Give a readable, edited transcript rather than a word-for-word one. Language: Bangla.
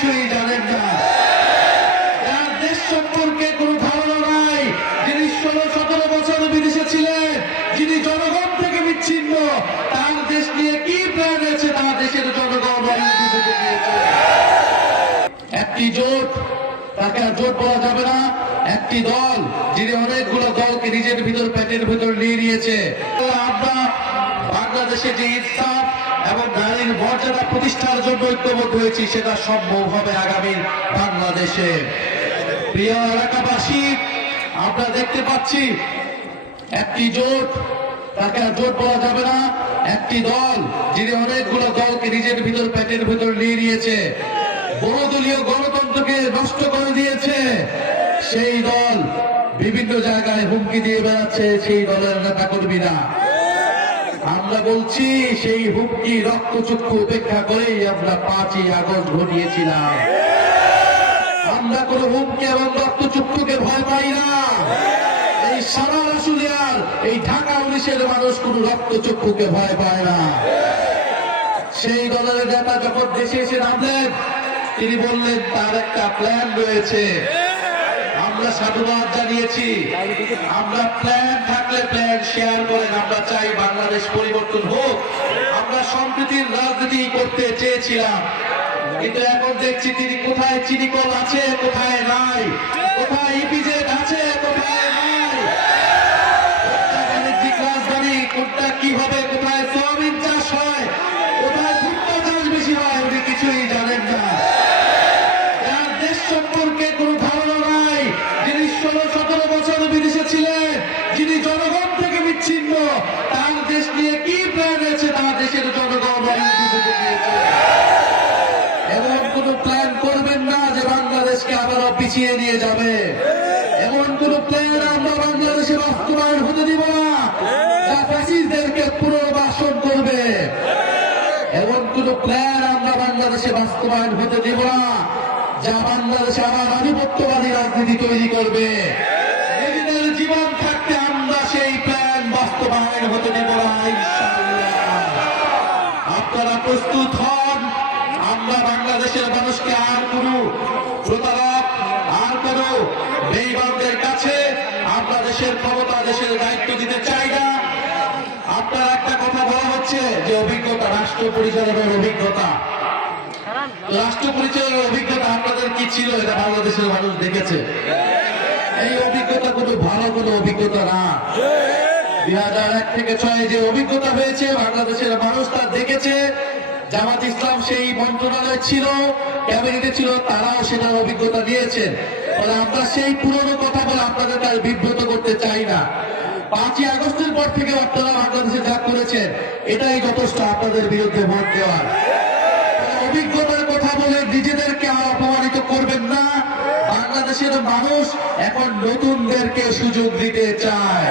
কিছুই জানেন না, যার দেশ সম্পর্কে কোনো ধারণা নাই, যিনি 16-17 বছর বিদেশে ছিলেন, যিনি জনগণ থেকে বিচ্ছিন্ন, তার দেশ নিয়ে কি প্ল্যান আছে তার দেশের জনগণ একটি জোট, তাকে আর জোট বলা যাবে না, একটি দল যিনি অনেকগুলো দলকে নিজের ভিতর পেটের ভিতর নিয়ে নিয়েছে। আমরা বাংলাদেশে যে ইনসাফ এবং নারীর মর্যাদা প্রতিষ্ঠার জন্য ঐক্যবদ্ধ হয়েছি, সেটা সম্ভব হবে আগামী বাংলাদেশে। প্রিয় এলাকাবাসী, আমরা দেখতে পাচ্ছি একটি জোট, তাকে আর জোট বলা যাবে না, একটি দল যিনি অনেকগুলো দলকে নিজের ভিতর পেটের ভিতর নিয়ে নিয়েছে, বহুদলীয় গণতন্ত্রকে নষ্ট করে দিয়েছে, সেই দল বিভিন্ন জায়গায় হুমকি দিয়ে বেড়াচ্ছে সেই দলের নেতা কর্মীরা। আমরা বলছি সেই হুমকি রক্তচক্ষু উপেক্ষা করেই আমরা 5ই আগস্ট ঘটিয়েছিলাম। আমরা কোন হুমকি এবং রক্তচক্ষুকে ভয় পাই না। এই সারা আশুলিয়ার এই ঢাকা 19-এর মানুষ কোন রক্তচক্ষুকে ভয় পায় না। সেই দলের নেতা যখন দেশে এসে নামলেন, তিনি বললেন তার একটা প্ল্যান রয়েছে। আমরা সাধুবাদ জানিয়েছি, আমরা প্ল্যান থাকলে প্ল্যান শেয়ার করেন, আমরা চাই বাংলাদেশ পরিবর্তন হোক, আমরা সম্প্রীতির রাজনীতি করতে চেয়েছিলাম। কিন্তু এখন দেখছি তিনি কোথায় চিনিকল আছে, কোথায় নাই, কোথায় ইপিজেড আছে, কোথায় নাই, কোনটা বাণিজ্যিক রাজধানী, কোনটা কি হবে, কোথায় সোয়াবিন চাষ হয়, কোথায় ভুট্টা চাষ বেশি হয়, উনি কিছুই জানেন না। যার দেশ সম্পর্কে কোনো ধারণা নাই, যিনি 16-17 বছর বিদেশে ছিলেন, যিনি জনগণ থেকে বিচ্ছিন্ন, তার দেশ নিয়ে কি প্ল্যান আছে তার দেশের জনগণ এমন কোন প্ল্যান করবেন না যে বাংলাদেশকে আবারও পিছিয়ে নিয়ে যাবে। এমন কোন প্ল্যান আমরা বাংলাদেশে বাস্তবায়ন হতে দিব না যা ফ্যাসিস্টদেরকে পুনর্বাসন করবে। এমন কোন প্ল্যান আমরা বাংলাদেশে বাস্তবায়ন হতে দিব না যা বাংলাদেশে আবার আধিপত্যবাদী রাজনীতি তৈরি করবে। নিজেদের জীবন থাকতে আমরা সেই প্ল্যান বাস্তবায়ন হতে দেব না ইনশাআল্লাহ। আপনারা প্রস্তুত হন। আমরা বাংলাদেশের মানুষকে আর কোনো প্রতারক, আর কোনো বেঈমানদের কাছে আমরা দেশের ক্ষমতা, দেশের দায়িত্ব দিতে চাই না। আপনার একটা কথা বলা হচ্ছে যে অভিজ্ঞতা, রাষ্ট্র পরিচালনার অভিজ্ঞতা, রাষ্ট্র পরিচালনার অভিজ্ঞতা আপনাদের কি ছিল এটা বাংলাদেশের মানুষ দেখেছে। এই অভিজ্ঞতা কোনো ভালো কোনো অভিজ্ঞতা না। 2001 থেকে 6 যে অভিজ্ঞতা হয়েছে বাংলাদেশের মানুষ তা দেখেছে। জামাত ইসলাম সেই মন্ত্রণালয় ছিল, ক্যাবিনেটে ছিল, তারাও সেটার অভিজ্ঞতা নিয়েছেন। ফলে আমরা সেই পুরনো কথা বলে আপনাদের কাছে বিব্রত করতে চাই না। 5ই আগস্টের পর থেকে আপনারা বাংলাদেশে যা করেছেন এটাই যথেষ্ট আপনাদের বিরুদ্ধে ভোট দেওয়ার। অভিজ্ঞতার কথা বলে নিজেদেরকে আর অপমানিত করবেন না। বাংলাদেশের মানুষ এখন নতুনদেরকে সুযোগ দিতে চায়।